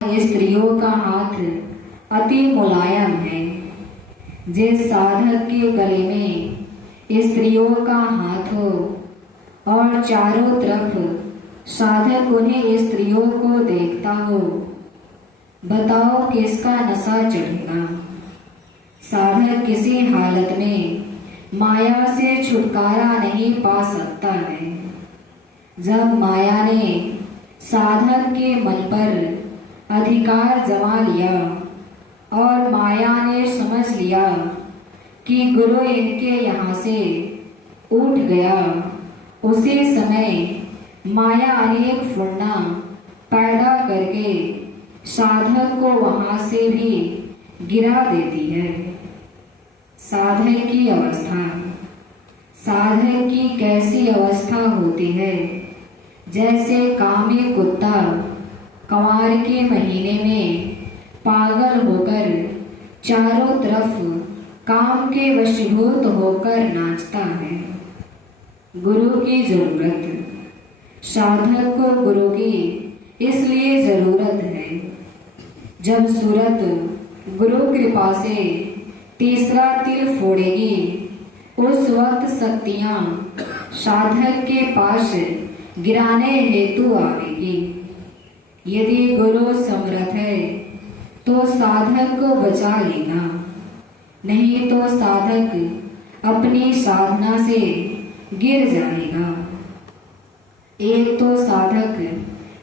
स्त्रियों का हाथ अति मुलायम है। जिस साधक के गले में स्त्रियों का हाथ हो और चारों तरफ साधक उन्हें स्त्रियों को देखता हो, बताओ किसका नशा चढ़ेगा। साधक किसी हालत में माया से छुटकारा नहीं पा सकता है। जब माया ने साधक के मन पर अधिकार जमा लिया और माया ने समझ लिया कि गुरु इनके यहाँ से उठ गया, उसी समय माया अनेक फुर्ना पैदा करके साधक को वहां से भी गिरा देती है। साधक की अवस्था, साधक की कैसी अवस्था होती है, जैसे कामी कुत्ता कंवार के महीने में पागल होकर चारों तरफ काम के वशीभूत होकर नाचता है। गुरु की जरूरत, साधक को गुरु की इसलिए जरूरत है, जब सूरत गुरु कृपा से तीसरा तिल फोड़ेगी, उस वक्त शक्तियां साधक के पास गिराने हेतु आवेगी। यदि गुरु समर्थ है तो साधक को बचा लेगा, नहीं तो साधक अपनी साधना से गिर जाएगा। एक तो साधक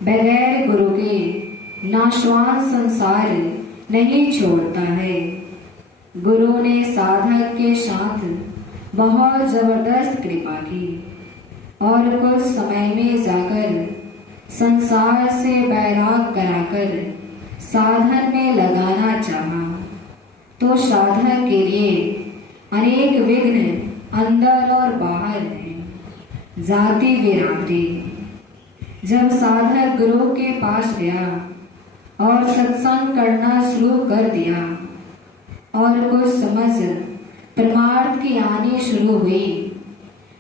बगैर गुरु के नाशवान संसार नहीं छोड़ता है। गुरु ने साधक के साथ बहुत जबरदस्त कृपा की और कुछ समय में जाकर संसार से बैराग कराकर साधन में लगाना चाहा, तो साधक के लिए अनेक विघ्न अंदर और बाहर हैं। जाति बिरादरी, जब साधक गुरु के पास गया और सत्संग करना शुरू कर दिया और कुछ समझ परमार्थ की आनी शुरू हुई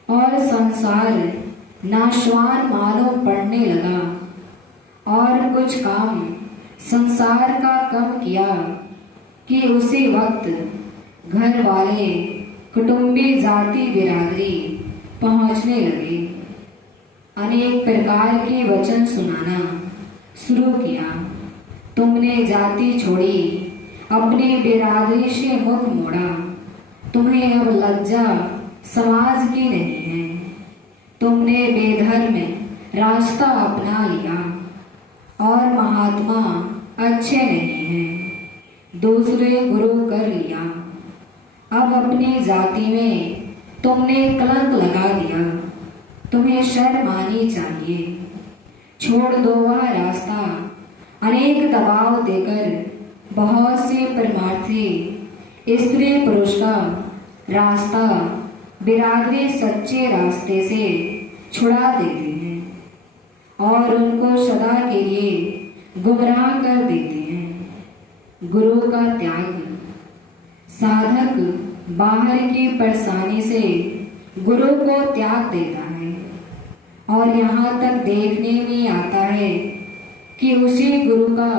और संसार नाशवान मालूम पड़ने लगा और कुछ काम संसार का कम किया कि उसी वक्त घर वाले कुटुंबी जाति बिरादरी पहुंचने लगे। अनेक प्रकार के वचन सुनाना शुरू किया। तुमने जाति छोड़ी, अपनी बिरादरी से मुख मोड़ा, तुम्हें अब लज्जा समाज की नहीं है। तुमने बेधर्म रास्ता अपना लिया और महात्मा अच्छे नहीं हैं, दूसरे गुरु कर लिया। अब अपनी जाति में तुमने कलंक लगा दिया, तुम्हें शर्म आनी चाहिए। छोड़ दो वह रास्ता, अनेक दबाव देकर बहुत से परमार्थी स्त्री पुरुष का रास्ता बिरादरी सच्चे रास्ते से छुड़ा देते हैं और उनको सदा के लिए गुमराह कर देते हैं। गुरु का त्याग, साधक बाहर की परेशानी से गुरु को त्याग देता है और यहाँ तक देखने में आता है कि उसी गुरु का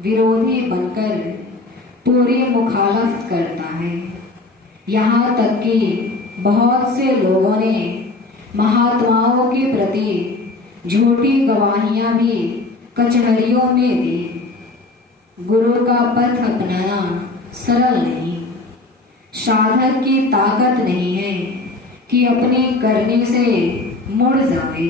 विरोधी बनकर पूरी मुखालफत करता है। यहाँ तक कि बहुत से लोगों ने महात्माओं के प्रति झूठी गवाहियां भी कचहरियों में दी। गुरु का पथ अपनाना सरल नहीं। साधक की ताकत नहीं है कि अपनी करनी से मुड़ जाए।